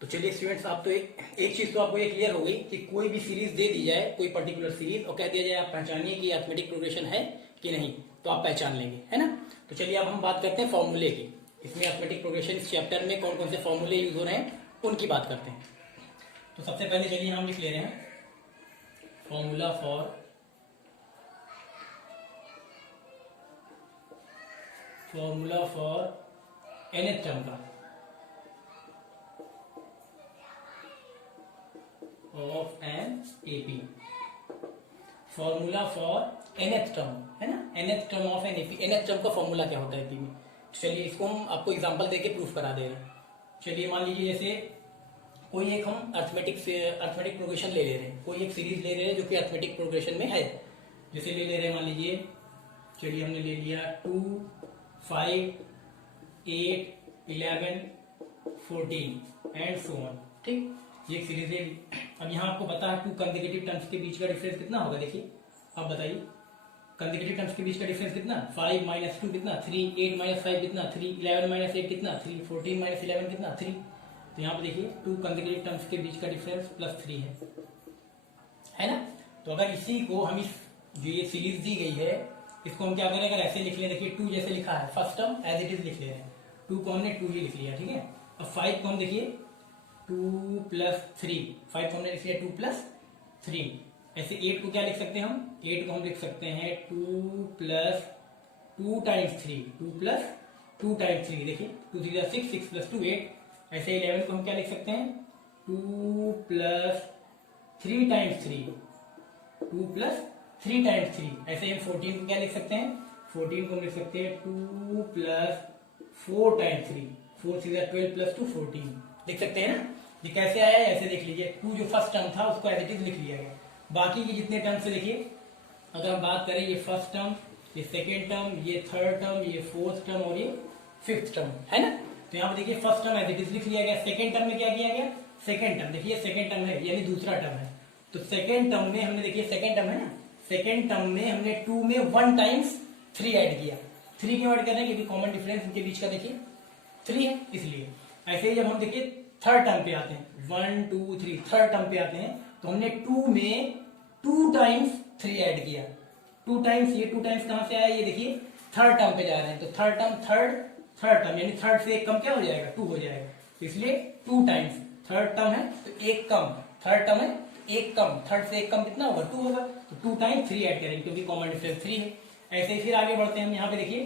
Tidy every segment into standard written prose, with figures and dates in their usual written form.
तो चलिए स्टूडेंट्स, आप तो एक चीज तो आपको ये क्लियर हो गई कि कोई भी सीरीज दे दी जाए, कोई पर्टिकुलर सीरीज, और कह दिया जाए आप पहचानिए कि अरिथमेटिक प्रोग्रेशन है कि नहीं, तो आप पहचान लेंगे, है ना। तो चलिए अब हम बात करते हैं फॉर्मूले की। इसमें अरिथमेटिक प्रोग्रेशन इस चैप्टर में कौन कौन से फॉर्मूले यूज हो रहे हैं उनकी बात करते हैं। तो सबसे पहले चलिए हम लिख ले रहे हैं फॉर्मूला फॉर nth टर्म का of an AP. Formula for nth term, है ना, nth term of an AP. nth term का फॉर्मूला क्या होता है एपी में। चलिए इसको हम आपको एग्जांपल देके प्रूफ करा दे रहे हैं। चलिए मान लीजिए जैसे कोई एक हम अरिथमेटिक प्रोग्रेशन ले रहे हैं, कोई एक सीरीज ले रहे हैं जो कि अरिथमेटिक प्रोग्रेशन में है। जैसे ले रहे हैं, मान लीजिए, चलिए हमने ले लिया 2, 5, 8, 11, 14 एंड सो ऑन। ठीक, ये एक सीरीज ले ली। अब यहाँ आपको पता है 2 कंसेक्यूटिव टर्म्स के बीच का डिफरेंस कितना होगा। देखिए आप बताइए, कंसेक्यूटिव टर्म्स के बीच का डिफरेंस कितना, 5 - 2 कितना 3, 8 - 5 कितना 3, 11 - 8 कितना 3, 14 - 11 कितना 3। तो यहाँ पे देखिए 2 कंसेक्यूटिव टर्म्स के बीच का डिफरेंस +3 है ना। तो अगर इसी को हम इस जो ये सीरीज दी गई है इसको हम क्या करें, अगर ऐसे लिख ले, देखिए 2 जैसे लिखा है, first term as it is लिख ले रहे हैं। 2 को हमने 2 ही लिख लिया, ठीक है। अब 5 को हम देखिए 2 + 3, 5 को हमने लिख लिया 2 + 3। ऐसे 8 को क्या लिख सकते हैं हम, 8 को हम लिख सकते हैं 2 + 2 × 3, 2 + 2 × 3। देखिए 2 3 6, 6 + 2 8। ऐसे 11 को हम क्या लिख सकते हैं 2 + 3 × 3, 2 + 3 × 3। ऐसे हम 14 को क्या लिख सकते हैं, 14 को हम लिख सकते हैं 2 + 4 × 3, 4 3 12 + 2 14 लिख सकते हैं ना। ये कैसे आया है, ऐसे देख लीजिए, 2 जो फर्स्ट टर्म था उसको एज इट इज लिख लिया गया। बाकी के जितने टर्म से देखिए, अगर हम बात करें, ये फर्स्ट टर्म, ये सेकेंड टर्म, ये थर्ड टर्म, ये फोर्थ टर्म और ये फिफ्थ टर्म, है ना। तो यहाँ पे देखिए first term as it is लिख लिया गया। सेकेंड टर्म में क्या किया गया, सेकेंड टर्म, देखिए सेकेंड टर्म है यानी दूसरा टर्म है। तो सेकेंड टर्म में हमने, देखिए सेकेंड टर्म है ना, सेकेंड टर्म में हमने 2 में 1 × 3 ऐड किया। 3 क्यों ऐड कर रहे हैं, क्योंकि कॉमन डिफरेंस इनके बीच का देखिए 3 है, इसलिए। ऐसे ही जब हम देखिए थर्ड टर्म पे आते हैं, 1 2 3, थर्ड टर्म पे आते हैं, तो हमने 2 में 2 × 3 ऐड किया। 2 टाइम्स, ये 2 टाइम्स कहां से आया, ये देखिए थर्ड टर्म पे जा रहे हैं, तो थर्ड टर्म, थर्ड टर्म यानी थर्ड से एक कम क्या हो जाएगा, 2 हो जाएगा। तो इसलिए 2 टाइम्स, थर्ड टर्म है तो एक कम, थर्ड टर्म है तो एक कम, थर्ड से एक कम कितना होगा, 2 होगा। तो 2 × 3 ऐड करेंगे क्योंकि कॉमन डिफरेंस 3 है। ऐसे ही फिर आगे बढ़ते हैं हम, यहाँ पे देखिए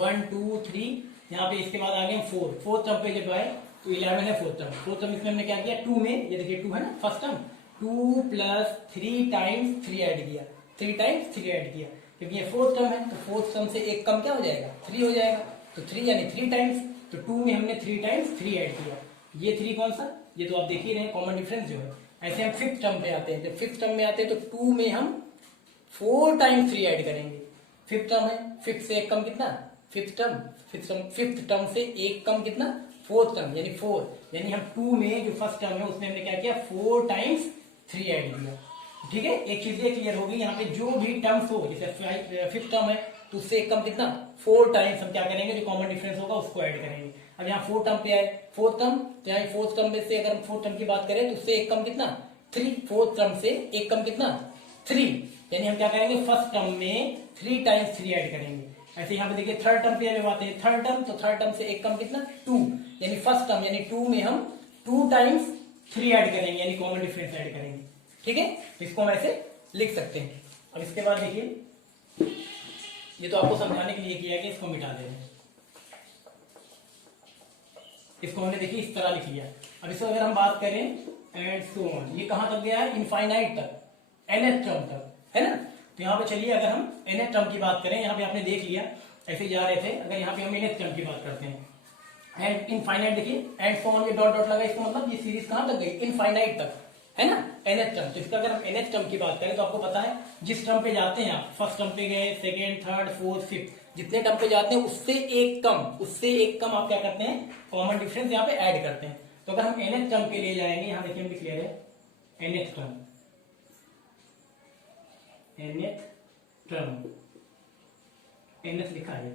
1 2 3, यहाँ पे इसके बाद आगे हम 4, फोर्थ टर्म पे जब आए तो 11 है फोर्थ टर्म। फोर्थ टर्म इसमें हमने क्या किया, 2 में, ये देखिए 2 है ना फर्स्ट टर्म, 2 + 3 × 3 ऐड किया, 3 × 3 ऐड किया, क्योंकि ये फोर्थ टर्म है तो फोर्थ टर्म से एक कम क्या हो जाएगा, 3 हो जाएगा। तो 3 यानी 3 टाइम्स, तो 2 में हमने 3 × 3 ऐड किया। ये 3 कौन सा, ये तो आप देख ही रहे हैं कॉमन डिफरेंस जो है। ऐसे हम फिफ्थ टर्म पे आते हैं, जब फिफ्थ टर्म में आते हैं तो 2 में हम 4 × 3 ऐड करेंगे। फिफ्थ टर्म है, फिफ्थ से एक कम कितना, फिफ्थ टर्म से एक कम कितना, फोर्थ टर्म यानी 4, यानी हम 2 में जो फर्स्ट टर्म है उसमें हमने क्या किया, 4 × 3 ऐड किया। ठीक है, एक चीज ये क्लियर होगी, यहाँ पे जो भी टर्म्स हो, जैसे फिफ्थ टर्म है तो उससे एक कम कितना, 4 टाइम्स हम क्या करेंगे, जो कॉमन डिफरेंस होगा उसको ऐड करेंगे। अब यहाँ 4 टर्म पे आए, फोर्थ टर्म, तो यहाँ फोर्थ टर्म में से अगर हम फोर्थ टर्म की बात करें तो उससे एक कम कितना, 3, फोर्थ टर्म से एक कम कितना, 3, यानी हम क्या करेंगे, फर्स्ट टर्म में 3 × 3 ऐड करेंगे। ऐसे यहाँ पे देखिए थर्ड टर्म पे जब आते हैं, थर्ड टर्म, तो थर्ड टर्म से एक कम कितना, 2, यानी फर्स्ट टर्म यानी 2 में हम 2 × 3 ऐड करेंगे, यानी कॉमन डिफरेंस ऐड करेंगे। ठीक है, इसको हम ऐसे लिख सकते हैं। अब इसके बाद देखिए, ये तो आपको समझाने के लिए किया है कि इसको मिटा दे रहे हैं, इसको हमने देखिए इस तरह लिख लिया। अब इसको अगर हम बात करें एंड सो ऑन, ये कहां तक गया है, इनफाइनाइट तक, nth टर्म तक, है ना। तो यहाँ पे चलिए अगर हम nth टर्म की बात करें, यहाँ पे आपने देख लिया ऐसे जा रहे थे, अगर यहाँ पे हम nth टर्म की बात करते हैं एंड इनफाइनाइट, देखिए एंड सो ऑन, ये डॉट डॉट लगा, इसका मतलब ये सीरीज कहां तक गई, इनफाइनाइट तक, है ना, nth टर्म। तो इसका अगर हम nth टर्म की बात करें तो आपको पता है जिस टर्म पे जाते हैं आप, फर्स्ट टर्म पे गए, सेकेंड, थर्ड, फोर्थ, फिफ्थ, जितने टर्म पे जाते हैं उससे एक कम आप क्या करते हैं, कॉमन डिफरेंस यहाँ पे ऐड करते हैं। तो अगर हम nth टर्म के लिए जाएंगे, यहाँ देखिए हम लिख ले रहे हैं nth टर्म, nth लिखा है,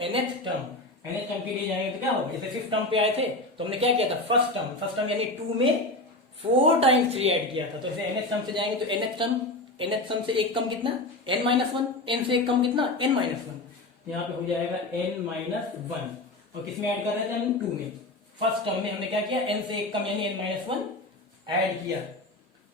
nth टर्म, nth टर्म के लिए जाएंगे तो क्या होगा, जैसे फिफ्थ टर्म पे आए थे तो हमने क्या किया था, फर्स्ट टर्म यानी 2 में 4 टाइम्स 3 ऐड किया था। तो ऐसे nth टर्म से जाएंगे तो nth टर्म से एक कम कितना, n-1, n से एक कम कितना, n-1, यहाँ पे हो जाएगा n-1। और किसमें ऐड कर रहे थे हम, 2 में। फर्स्ट टर्म में हमने क्या किया, n से एक कम यानी n-1 ऐड किया।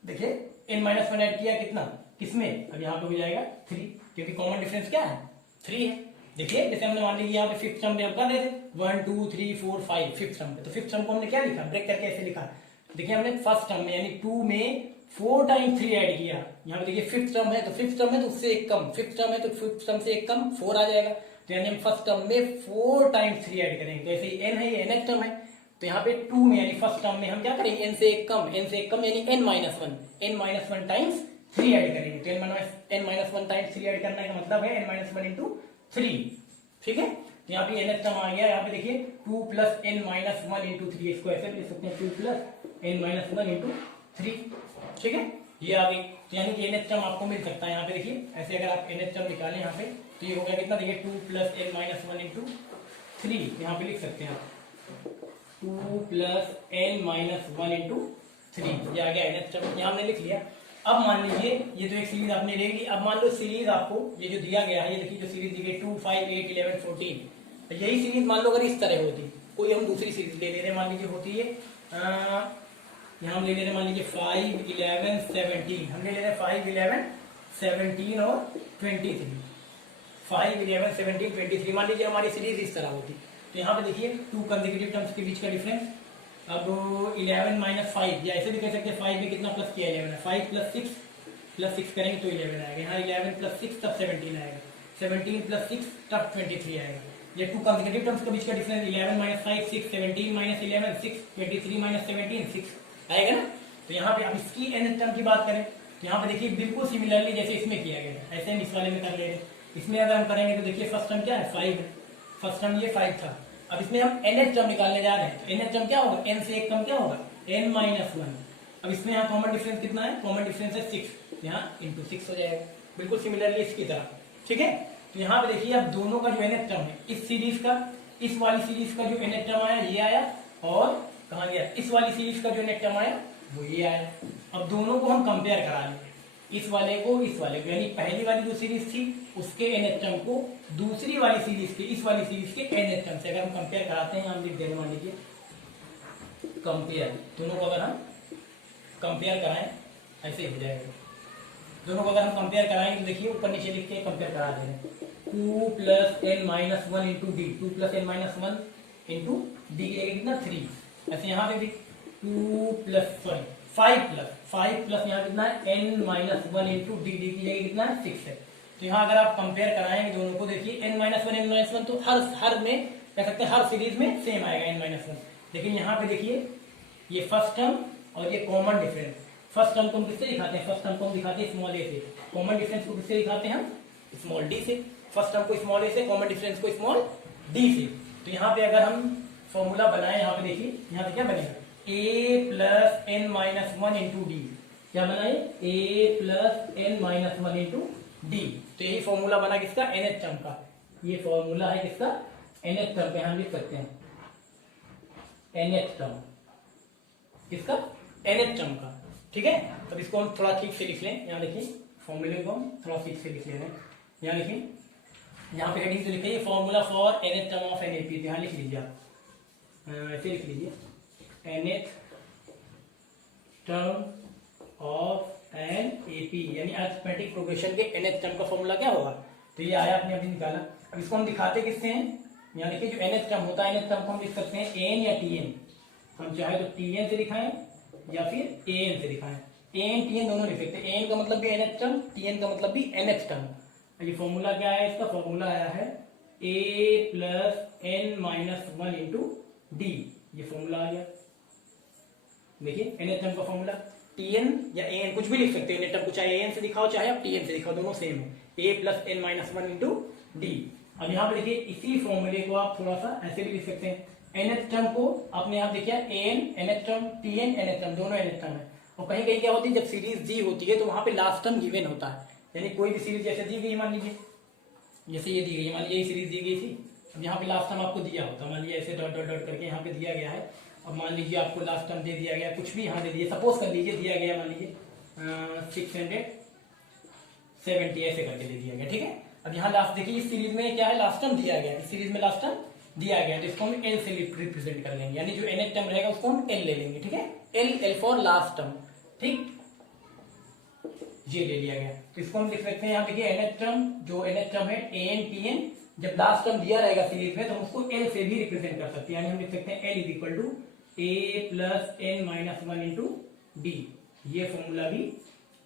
देखिए n-1 ऐड किया कितना, किसमें, अब यहाँ पे हो जाएगा 3, क्योंकि कॉमन डिफरेंस क्या है, 3 है। देखिए जैसे हमने मान लीजिए यहाँ पे फिफ्थ टर्म में अब कर रहे थे 1 2 3 4 5 फिफ्थ टर्म पे, तो फिफ्थ टर्म को हमने क्या लिखा, ब्रेक करके ऐसे लिखा। देखिए हमने फर्स्ट टर्म में यानी 2 में 4 टाइम्स 3 ऐड किया। यहाँ पे देखिए फिफ्थ टर्म है तो फिफ्थ टर्म है तो उससे एक कम, फिफ्थ टर्म है तो फिफ्थ टर्म से एक कम 4 आ जाएगा। तो यानी हम फर्स्ट टर्म में 4 टाइम्स 3 ऐड करेंगे। तो ऐसे ही n है, ये nth टर्म है, तो यहाँ पे 2 में यानी फर्स्ट टर्म में हम क्या करेंगे, n से एक कम यानी n-1 टाइम्स 3 ऐड करेंगे। तो n-1 टाइम्स 3 ऐड करने का मतलब है n-1 इंटू 3, ठीक है। तो यहाँ पे nth टर्म आ गया। यहाँ पे देखिए 2 प्लस n-1 इंटू 3, इसको ऐसे भी लिख सकते हैं 2 प्लस n-1 इंटू 3, ठीक है, ये आ गई। तो यानी कि nth टर्म आपको मिल सकता है। यहाँ पे देखिए ऐसे अगर आप nth टर्म निकालें यहाँ पे तो ये हो गया कितना, देखिए 2 प्लस n-1 इंटू 3, यहाँ पे लिख सकते हैं आप 2 प्लस n-1 इंटू 3, ये आ गया nth टर्म, यहाँ हमने लिख लिया। अब मान लीजिए ये तो एक सीरीज आपने ले ली। अब मान लो सीरीज आपको ये जो दिया गया है, ये देखिए जो सीरीज दी गई 2 5 8 11 14, तो यही सीरीज मान लो अगर इस तरह होती, कोई हम दूसरी सीरीज ले रहे मान लीजिए होती है यहाँ हम ले रहे मान लीजिए 5 11 17, हम ले रहे 5 11 17 और 23, 5 11 17 23, मान लीजिए हमारी सीरीज इस तरह होती। तो यहाँ पे देखिए 2 कंसेक्यूटिव टर्म्स के बीच का डिफरेंस, अब 11 माइनस 5, या ऐसे भी कह सकते हैं 5 में कितना प्लस किया 11 है, 5 प्लस 6 करेंगे तो 11 आएगा। यहाँ 11 प्लस 6 तब 17 आएगा, 17 प्लस 6 तब 23 आएगा। ये 2 कंसेक्यूटिव टर्म्स के बीच का डिफरेंस 11 माइनस 5 6, 17 माइनस 11 6, 23 माइनस 17 6 आएगा ना। तो यहाँ पे अब इसकी nth टर्म की बात करें तो यहाँ पे देखिए बिल्कुल सिमिलरली जैसे इसमें किया गया है ऐसे हम इस वाले में कर ले रहे हैं। इसमें अगर हम करेंगे तो देखिए फर्स्ट टर्म क्या है, 5 है, फर्स्ट टर्म ये 5 था। अब इसमें हम nth टर्म निकालने जा रहे हैं, तो nth टर्म क्या होगा, n से एक कम क्या होगा, n-1। अब इसमें यहाँ कॉमन डिफरेंस कितना है, कॉमन डिफरेंस है 6, यहाँ इंटू 6 हो जाएगा, बिल्कुल सिमिलरली इसकी तरह, ठीक है। तो यहाँ पे देखिए अब दोनों का जो nth टर्म है, इस सीरीज का, इस वाली सीरीज का जो nth टर्म आया ये आया, और कहाँ गया, इस वाली सीरीज का जो nth टर्म आया वो ये आया। अब दोनों को हम कंपेयर करा लें, इस वाले को यानी पहली वाली जो सीरीज थी उसके nth टर्म को दूसरी वाली सीरीज के, इस वाली सीरीज के nth टर्म से अगर हम कंपेयर कराते हैं, हम लिख देंगे मान लीजिए कंपेयर, दोनों को अगर हम कंपेयर कराएं ऐसे ही हो जाएगा। दोनों को अगर हम कंपेयर कराएंगे तो देखिए ऊपर नीचे लिख के कंपेयर करा दे रहे हैं, 2 plus n-1 into D, 2 plus n-1 into D कितना 3, ऐसे यहाँ पे भी 2 प्लस 5 प्लस यहाँ कितना है n-1 इंटू डी की जगह कितना है 6 है। तो यहाँ अगर आप कंपेयर कराएंगे दोनों को, देखिए n-1 तो हर में कह सकते हैं हर सीरीज में सेम आएगा n-1, लेकिन यहाँ पे देखिए ये फर्स्ट टर्म और ये कॉमन डिफरेंस। फर्स्ट टर्म को हम किससे दिखाते हैं, फर्स्ट टर्म को हम दिखाते हैं स्मॉल ए से, कॉमन डिफरेंस को किससे दिखाते हैं हम, स्मॉल डी से। फर्स्ट टर्म को स्मॉल ए से, कॉमन डिफरेंस को स्मॉल डी से। तो यहाँ पे अगर हम फॉर्मूला बनाए, यहाँ पे देखिए यहाँ पे क्या बनेगा, a plus n-1 into D, क्या बनाए a plus n-1 into D. तो यही फॉर्मूला बना किसका, nth टर्म का, ये फॉर्मूला है किसका, nth टर्म पे हम लिख सकते हैं nth टर्म किसका, nth टर्म का, ठीक है। तो इसको हम थोड़ा ठीक से लिख लें, यहाँ देखिए फॉर्मूले को हम थोड़ा ठीक से लिख ले रहे हैं, यहाँ लिखिए, यहाँ पे हेडिंग से लिखिए formula for nth term of an AP, यहाँ लिख लीजिए आप, ऐसे लिख लीजिए nth term of an AP, यानी अरिथमेटिक प्रोग्रेशन के nth टर्म का फॉर्मूला क्या होगा, तो ये आया आपने अभी निकाला। अब इसको हम दिखाते किससे हैं, यहाँ देखिए जो nth टर्म होता है, nth टर्म को हम लिख सकते हैं n या tn, हम चाहे तो tn से दिखाएं या फिर an से दिखाएं, an tn दोनों लिख सकते हैं। an का मतलब भी nth टर्म, tn का मतलब भी nth टर्म। ये फॉर्मूला क्या है, इसका फॉर्मूला आया है a plus n-1 into d, ये फॉर्मूला आ गया। देखिए nth टर्म का फॉर्मूला tn या an कुछ भी लिख सकते हैं, nth टर्म को चाहे an से दिखाओ चाहे आप tn से दिखाओ, दोनों सेम है, a plus n-1 into D. अब यहाँ पे देखिए इसी फॉर्मूले को आप थोड़ा सा ऐसे भी लिख सकते हैं, nth टर्म को आपने यहाँ देखिए an nth term, tn nth term, दोनों nth टर्म है। और कहीं कहीं क्या होती है, जब सीरीज दी होती है तो वहां पे लास्ट टर्म गिवन होता है, यानी कोई भी सीरीज जैसे दी गई, मान लीजिए जैसे ये दी गई, मान लीजिए ये सीरीज दी गई थी, अब यहाँ पे लास्ट टर्म आपको दिया होता, मान लीजिए ऐसे डॉट डॉट डॉट करके यहाँ पे दिया गया है। अब मान लीजिए आपको लास्ट टर्म दे दिया गया, कुछ भी यहाँ दे दिया, सपोज कर लीजिए दिया गया मान लीजिए 670 ऐसे करके दे दिया गया, ठीक है। अब यहाँ लास्ट देखिए इस सीरीज में क्या है, लास्ट टर्म दिया गया, इस सीरीज में लास्ट टर्म दिया गया, तो इसको हम एल से रिप्रेजेंट कर लेंगे, यानी जो nth टर्म रहेगा उसको हम एल ले लेंगे, ठीक है। एल फॉर लास्ट टर्म, ठीक, ये ले लिया गया। तो इसको हम लिख सकते हैं यहाँ देखिए nth टर्म, जो nth टर्म है an tn, जब लास्ट टर्म दिया रहेगा सीरीज में तो हम उसको एल से भी रिप्रेजेंट कर सकते हैं, यानी हम लिख सकते हैं L is equal to a plus N minus one into d. ये फॉर्मूला भी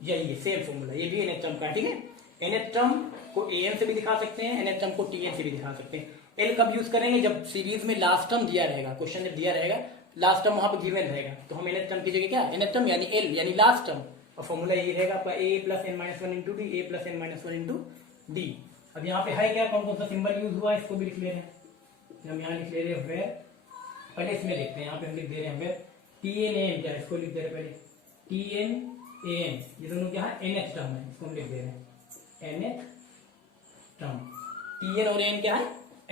यही है, सेम फॉर्मूला, ये भी nth टर्म का, ठीक है। nth टर्म को an से भी दिखा सकते हैं, nth टर्म को tn से भी दिखा सकते हैं। एल कब यूज करेंगे, जब सीरीज में लास्ट टर्म दिया रहेगा, क्वेश्चन जब दिया रहेगा लास्ट टर्म वहां पर गिवन रहेगा, तो हम nth टर्म की जगह क्या nth टर्म यानी एल यानी लास्ट टर्म, और फॉर्मूला यही रहेगा आपका A plus N minus one into D, A plus N minus one into D. अब यहाँ पे है क्या, कौन कौन सा सिंबल यूज हुआ है इसको भी लिख ले रहे हैं, हम यहाँ लिख ले रहे हैं वेयर, पहले इसमें लिखते हैं, यहाँ पे हम लिख दे रहे हैं वेयर टी एन एन, क्या इसको लिख दे रहे हैं पहले टी एन एन, ये दोनों क्या है nth टर्म है, इसको हम लिख दे रहे हैं nth टर्म, टी एन और एन क्या है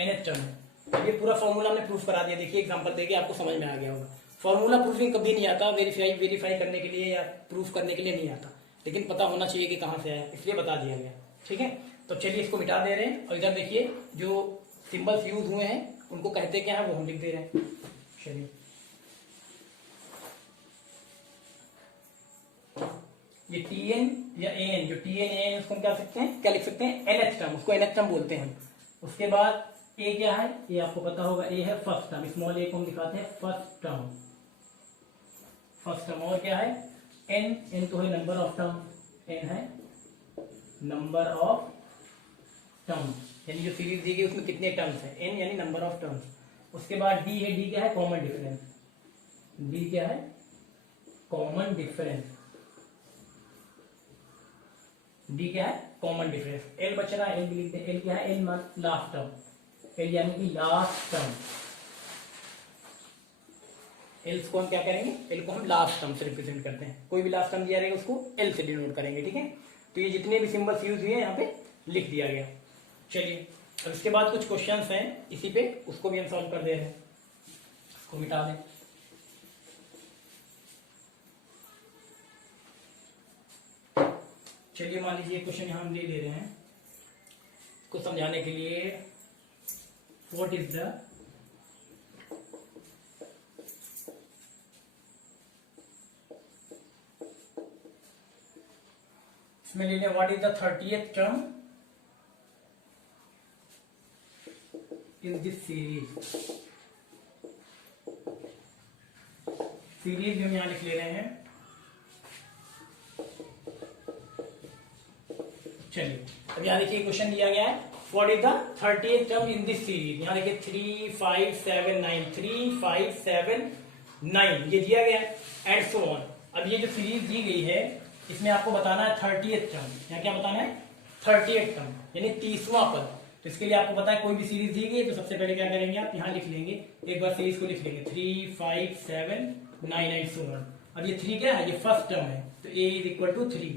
nth टर्म है। ये पूरा फॉर्मूला हमने प्रूफ करा दिया, देखिए एग्जांपल देके आपको समझ में आ गया होगा। फॉर्मूला प्रूफिंग कभी नहीं आता, वेरीफाई करने के लिए या प्रूफ करने के लिए नहीं आता, लेकिन पता होना चाहिए कि कहाँ से आया, इसलिए बता दिया गया, ठीक है। तो चलिए इसको मिटा दे रहे हैं, और इधर देखिए जो सिंबल्स यूज हुए हैं उनको कहते क्या है वो हम लिख दे रहे हैं। चलिए ये टी एन या ए एन, जो टी एन ए एन उसको हम क्या सकते हैं, क्या लिख सकते हैं nth टर्म, उसको nth टर्म बोलते हैं। उसके बाद ए क्या है, ये आपको पता होगा, ए है फर्स्ट टर्म, स्मॉल ए को हम दिखाते हैं फर्स्ट टर्म, फर्स्ट टर्म। और क्या है एन, एन तो है नंबर ऑफ टर्म, एन है नंबर ऑफ टर्म, यानी जो सीरीज दी गई उसमें कितने टर्म्स है, एन यानी नंबर ऑफ टर्म्स। उसके बाद डी है, डी क्या है कॉमन डिफरेंस, डी क्या है कॉमन डिफरेंस, डी क्या है कॉमन डिफरेंस। एल बच रहा है, एल भी लिखते हैं, एल क्या है एल लास्ट टर्म, एल यानी कि लास्ट टर्म, एल को हम क्या करेंगे, एल को हम लास्ट टर्म से रिप्रेजेंट करते हैं, कोई भी लास्ट टर्म दिया रहेगा उसको एल से डिनोट करेंगे, ठीक है। तो ये जितने भी सिंबल्स यूज हुए हैं यहाँ पे लिख दिया गया। चलिए अब इसके बाद कुछ क्वेश्चंस हैं इसी पे, उसको भी हम सॉल्व कर दे रहे हैं, इसको मिटा दें। चलिए मान लीजिए क्वेश्चन यहाँ हम ले रहे हैं, इसको समझाने के लिए व्हाट इज द इसमें ले लें what is the 30th term in this series, series हम यहां लिख ले रहे हैं। चलिए अब यहाँ देखिए क्वेश्चन दिया गया है what is the 30th term in this series, यहाँ देखिए 3 5 7 9, 3 5 7 9 ये दिया गया एंड सो ऑन। अब ये जो सीरीज दी गई है इसमें आपको बताना है 30th टर्म, यहाँ क्या बताना है 30th टर्म यानी 30वां पद। तो इसके लिए आपको पता है कोई भी सीरीज दी गई तो सबसे पहले क्या करेंगे आप यहाँ लिख लेंगे, एक बार सीरीज को लिख लेंगे 3 5 7 9 एंड सो ऑन। अब ये 3 क्या है, ये फर्स्ट टर्म है, तो a is equal to 3।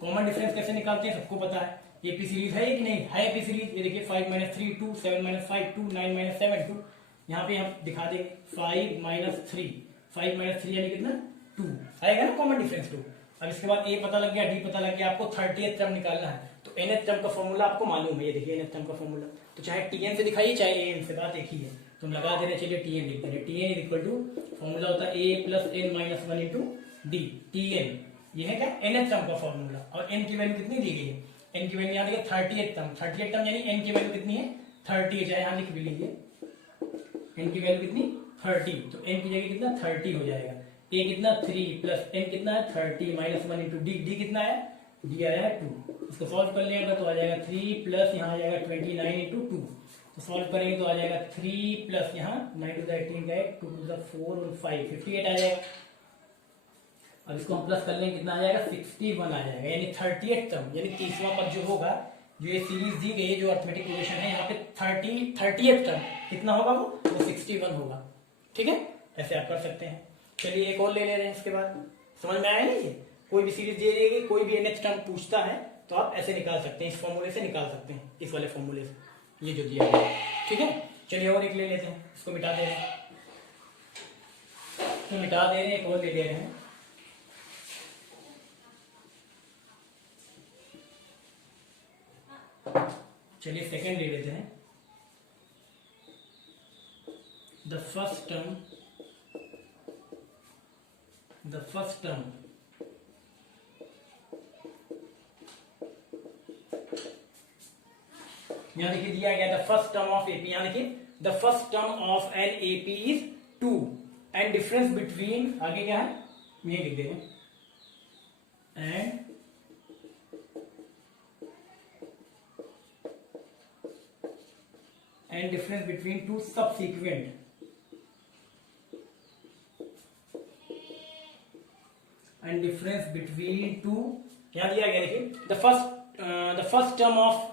Common difference कैसे निकालते हैं सबको पता है, ये पी सीरीज है कि नहीं है, पी सीरीज। ये देखिए 5 - 3 2, 7 - 5 2, 9 - 7 2, यहाँ पे हम दिखा देंगे 5 - 3, 5 - 3 यानी कितना 2 आएगा ना, कॉमन डिफरेंस 2। अब इसके बाद ए पता लग गया, डी पता लग गया, आपको 30th टर्म निकालना है। तो nth टर्म का फॉर्मूला आपको मालूम है, ये देखिए nth टर्म का फॉर्मूला, तो चाहे tn से दिखाइए चाहे an से, बात एक ही है। तो हम लगा दे रहे, चलिए tn लिख दे रहे, tn is equal to formula होता है a plus n minus 1 into d, tn ये है क्या nth टर्म का फॉर्मूला। और n की वैल्यू कितनी दी गई है, n की वैल्यू यहाँ देखिए 30th टर्म, 30th टर्म यानी n की वैल्यू कितनी है 30, चाहे यहाँ लिख भी लीजिए n की वैल्यू कितनी 30, तो n की जगह कितना 30 हो जाएगा। a कितना 3 प्लस n कितना है 30 माइनस 1 इंटू डी, डी कितना है डी आया है 2। इसको सॉल्व कर लेगा तो आ जाएगा 3 प्लस यहाँ आ जाएगा 29 इंटू 2, तो सॉल्व करेंगे तो आ जाएगा 3 प्लस यहाँ 9 टू द 18 का 2 टू द 4 और 5 58 आ जाएगा। अब इसको हम प्लस कर लेंगे कितना आ जाएगा 61 आ जाएगा, यानी 30th टर्म यानी 30वां पद जो होगा, जो ये सीरीज दी गई है जो अरिथमेटिक प्रोग्रेशन है यहाँ पे 30th टर्म कितना होगा वो 61 होगा, ठीक है। ऐसे आप कर सकते हैं। चलिए एक और ले ले रहे हैं, इसके बाद समझ में आया ना, ये कोई भी सीरीज दे देगी, कोई भी nth टर्म पूछता है तो आप ऐसे निकाल सकते हैं, इस फॉर्मूले से निकाल सकते हैं, इस वाले फॉर्मूले से, ये जो दिया है, ठीक है। चलिए और एक ले लेते हैं, इसको मिटा दे रहे हैं, तो मिटा दे रहे हैं, एक और ले ले रहे हैं। चलिए सेकंड ले लेते हैं। द फर्स्ट टर्म यहां देखिए दिया गया the first term of AP, यहां देखिए the first term of an AP is 2 and difference between, आगे क्या है ये लिख दे रहे हैं, and difference between two subsequent and difference between two, यहां दिया गया देखिए the first term of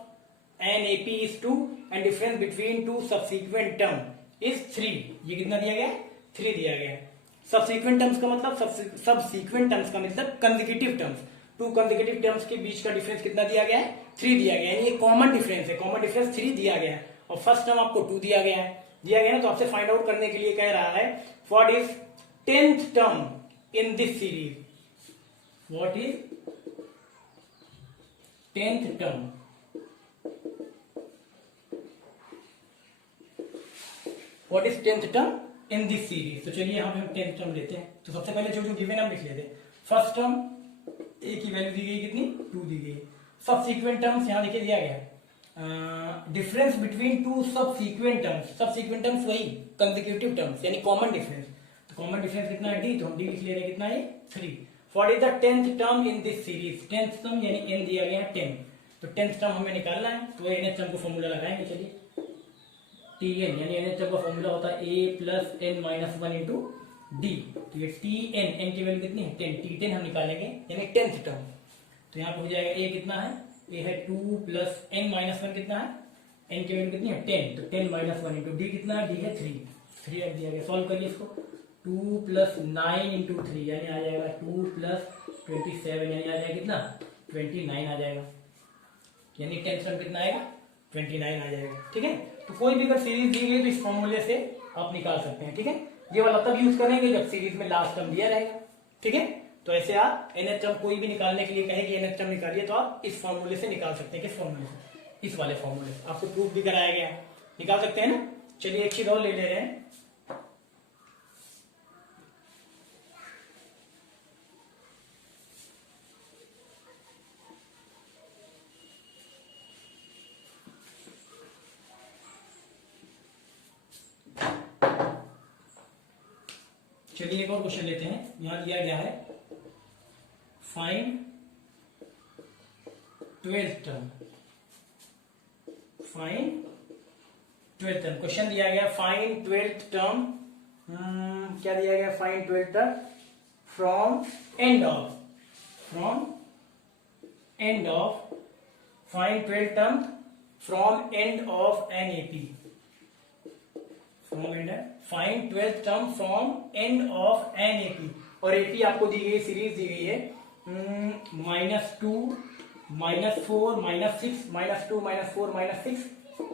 an AP is 2 and difference between two subsequent term is 3। ये कितना दिया गया है? 3 दिया गया है। सबसीक्वेंट टर्म्स का मतलब सबसीक्वेंट टर्म्स का मतलब कंसेक्यूटिव टर्म्स, 2 कंसेक्यूटिव टर्म्स के बीच का डिफरेंस कितना दिया गया है? 3 दिया गया है। यानी ये कॉमन डिफरेंस है, कॉमन डिफरेंस 3 दिया गया है और फर्स्ट टर्म आपको 2 दिया गया है ना। तो आपसे फाइंड आउट करने के लिए कह रहा है what is 10th term in this series, what is 10th term, what is 10th term in this series. तो चलिए यहां पे हम 10th टर्म लेते हैं। तो सबसे पहले जो जो गिवन हम लिख लेते हैं। फर्स्ट टर्म ए की वैल्यू दी गई कितनी? 2 दी गई। सबसीक्वेंट टर्म्स यहां देखिए दिया गया है difference between two subsequent terms वही कंसेक्यूटिव टर्म्स यानी कॉमन डिफरेंस। तो कॉमन डिफरेंस कितना है? डी, तो हम डी लिख ले रहे हैं, कितना है? 3। What is the 10th term in this series? 10th term यानी एन दिया गया है 10, तो 10th टर्म हमें निकालना है। तो एनएच टर्म को फॉर्मूला लगाएंगे। चलिए Tn यानी एनएच टर्म का फॉर्मूला होता है a plus n minus 1 into D. तो ये Tn, n की वैल्यू कितनी है? 10, T10 हम निकालेंगे यानी 10th टर्म। तो यहाँ पे हो जाएगा a कितना है? a है 2 प्लस n माइनस 1 कितना है? n की वैल्यू कितनी है? 10, तो 10 माइनस 1 इंटू डी कितना है? d है 3 रख दिया गया। सॉल्व करिए इसको। 2 प्लस 9 इंटू 3 यानी आ जाएगा 2 प्लस 27 यानी आ जाएगा कितना? 29 आ जाएगा। यानी 10th टर्म कितना आएगा? 29 आ जाएगा। ठीक है, तो कोई भी अगर सीरीज दी गई तो इस फॉर्मूले से आप निकाल सकते हैं। ठीक है, ये वाला तब यूज करेंगे जब सीरीज में लास्ट टर्म दिया रहेगा। ठीक है, तो ऐसे आप एनएच टर्म कोई भी निकालने के लिए कहेगी एनएच टर्म निकालिए तो आप इस फॉर्मूले से निकाल सकते हैं। किस फॉर्मूले से? इस वाले फॉर्मूले से। आपको प्रूफ भी कराया गया है, निकाल सकते हैं ना। चलिए एक चीज और ले रहे हैं। चलिए एक और क्वेश्चन लेते हैं। यहां दिया गया है find 12th term, find 12th term. Question दिया गया फाइंड 12th टर्म, क्या दिया गया? Find 12th term from end of, find 12th term from end of an AP, find 12th term from end of an AP. और AP आपको दी गई, series दी गई है -2, -4, -6, -2, -4, -6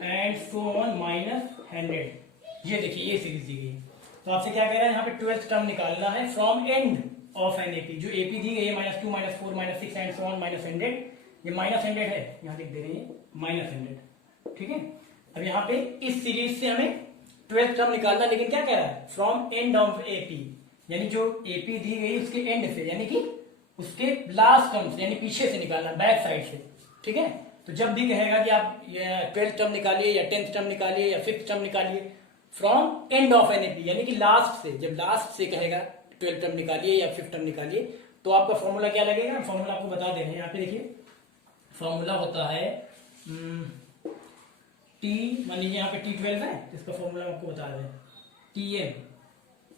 एंड सो ऑन -100। ये देखिए ये सीरीज दी गई है। तो आपसे क्या कह रहा है? यहाँ पे 12th टर्म निकालना है from end of an AP. जो एपी दी गई है -2, -4, -6 एंड सो ऑन -100, ये -100 है, यहाँ लिख दे रहे हैं -100। ठीक है, अब यहाँ पे इस सीरीज से हमें 12th टर्म निकालना, लेकिन क्या कह रहा है? फ्रॉम एंड ऑफ एपी, यानी जो एपी दी गई उसके एंड से, यानी कि उसके लास्ट टर्म से, यानी पीछे से निकालना, बैक साइड से। ठीक है, तो जब भी कहेगा कि आप 12th टर्म निकालिए या 10th टर्म निकालिए या 5th टर्म निकालिए, from end of an AP यानी कि लास्ट से, जब लास्ट से कहेगा 12th टर्म निकालिए या 5th टर्म निकालिए, तो आपका फॉर्मूला क्या लगेगा? फॉर्मूला आपको बता दे रहे हैं। यहाँ पे देखिए फॉर्मूला होता है टी, मान लीजिए यहाँ पे T12 है, तो इसका फॉर्मूला आपको बता रहे हैं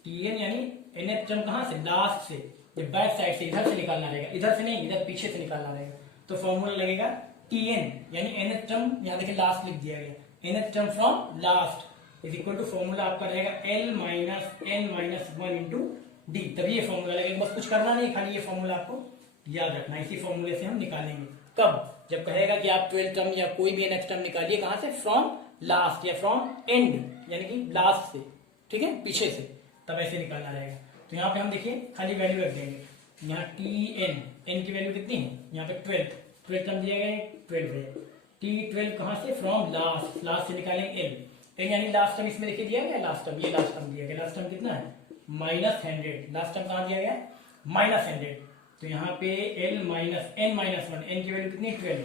TN यानी एनएच टर्म कहां से? लास्ट से, जब बैक साइड से, इधर से निकालना रहेगा, इधर से नहीं, इधर पीछे से निकालना रहेगा। तो फॉर्मूला लगेगा TN यानी एनएच टर्म, यहाँ देखिए लास्ट लिख दिया गया, nth term from last is equal to, formula आपका रहेगा L - n - 1 इंटू डी। तभी ये फॉर्मूला लगेगा। बस कुछ करना नहीं, खाली ये फॉर्मूला आपको याद रखना। इसी फॉर्मूले से हम निकालेंगे। कब? जब कहेगा कि आप 12th टर्म या कोई भी एनएच टर्म निकालिए, कहां से? फ्रॉम लास्ट या फ्रॉम एंड यानी कि लास्ट से, ठीक है, पीछे से, तब ऐसे निकालना रहेगा। तो यहाँ पे हम देखिए खाली वैल्यू रख देंगे, यहाँ टी एन की वैल्यू कितनी है, यहाँ पे 12 टर्म दिया गया है, 12 है। टी 12 कहाँ से, फ्रॉम लास्ट से निकालेंगे एल यानी लास्ट टर्म इसमें देखिए दिया गया लास्ट टर्म, ये लास्ट टर्म दिया गया, लास्ट टर्म कितना है -100, लास्ट टर्म कहाँ दिया गया -100। तो यहाँ पे L minus n minus one, एन की वैल्यू कितनी है 12,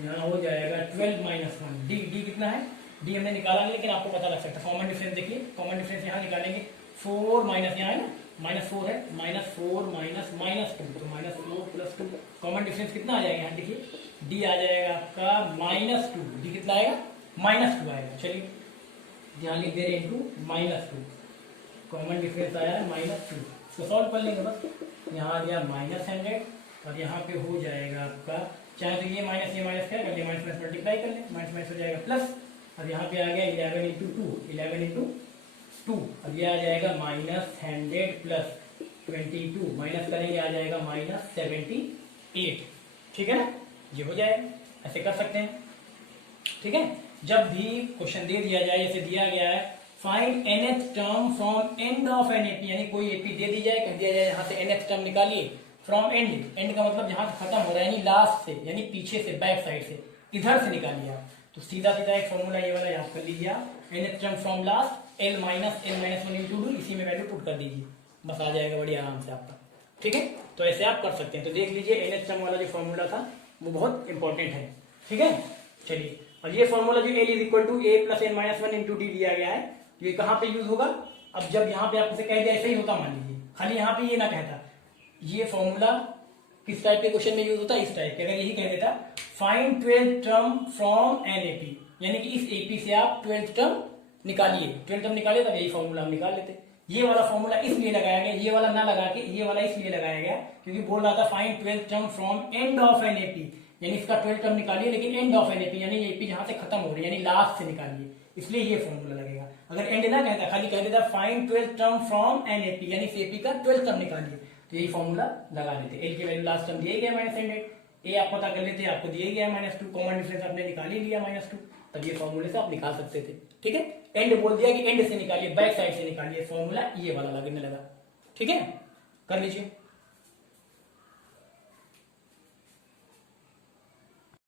यहाँ हो जाएगा 12 - 1, डी कितना है, डी हमने निकाला नहीं लेकिन आपको पता लग सकता है। कॉमन डिफरेंस देखिए, कॉमन डिफरेंस यहाँ निकालेंगे 4 माइनस यहाँ है ना -4 है, -4 माइनस -2 तो -4 + 2, कॉमन डिफरेंस कितना आ जाएगा यहाँ देखिए, डी आ जाएगा आपका -2, डी कितना आएगा -2 आएगा। चलिए ध्यान लिख दे रहे इंटू -2, कॉमन डिफरेंस आया है -2, इसको सॉल्व कर लेंगे बस। यहाँ आ गया -100 और यहाँ पे हो जाएगा आपका, चाहे तो ये माइनस क्या कर ले, माइनस मल्टीप्लाई कर ले, माइनस हो जाएगा प्लस, और यहाँ पे आ गया 11 × 2, 11 × 2, अब ये आ जाएगा -100 + 22, माइनस करेंगे आ जाएगा -78, ठीक है ना, ये हो जाएगा, ऐसे कर सकते हैं, ठीक है। जब भी क्वेश्चन दे दिया जाए, जैसे दिया गया है find nth term from end of an AP, यानी कोई एपी दे दी जाए, कह दिया जाए यहाँ से nth टर्म निकालिए फ्रॉम एंड का मतलब जहां खत्म हो रहा है यानी लास्ट से, यानी पीछे से, बैक साइड से, इधर से निकालिए आप। तो सीधा एक फॉर्मूला ये वाला याद कर लीजिए आप, nth term from last l - n - 1 × 2, इसी में वैल्यू पुट कर दीजिए, बस आ जाएगा बड़ी आराम से आपका, ठीक है। तो ऐसे आप कर सकते हैं। तो देख लीजिए nth टर्म वाला जो फॉर्मूला था वो बहुत इंपॉर्टेंट है, ठीक है। चलिए, और ये फॉर्मूला जो l = a + n - 1 × d दिया गया है, ये कहाँ पे यूज होगा, अब जब यहाँ पे आपसे कह दिया ऐसा ही होता मान लीजिए, खाली यहाँ पे ये ना कहता, ये फॉर्मूला किस टाइप के क्वेश्चन में यूज होता है, इस टाइप के, अगर यही कह देता find 12th term from an AP, यानी कि इस एपी से आप 12th टर्म निकालिए, 12th टर्म निकालिए, तब यही फॉर्मूला हम निकाल लेते। ये वाला फॉर्मूला इसलिए लगाया गया, ये वाला ना लगा के ये वाला इसलिए लगाया गया क्योंकि बोल रहा था find 12th term from end of an AP, यानी इसका 12th टर्म निकालिए लेकिन एंड ऑफ एन एपी, यानी एपी जहां से खत्म हो रही है यानी लास्ट से निकालिए, इसलिए ये फॉर्मूला लगेगा। अगर एंड ना कहता, खाली कह देता find 12th term from an AP, यानी इस एपी का 12th टर्म निकालिए, तो यही फॉर्मूला लगा लेते। एल की वैल्यू लास्ट टर्म दिए गया -100, ए आप पता कर लेते, आपको दिए गया -2, कॉमन डिफरेंस आपने निकाल ही लिया -2, तब ये फॉर्मूले से आप निकाल सकते थे, ठीक है। एंड बोल दिया कि एंड से निकालिए, बैक साइड से निकालिए, फॉर्मूला ये वाला लगने लगा, ठीक है, कर लीजिए।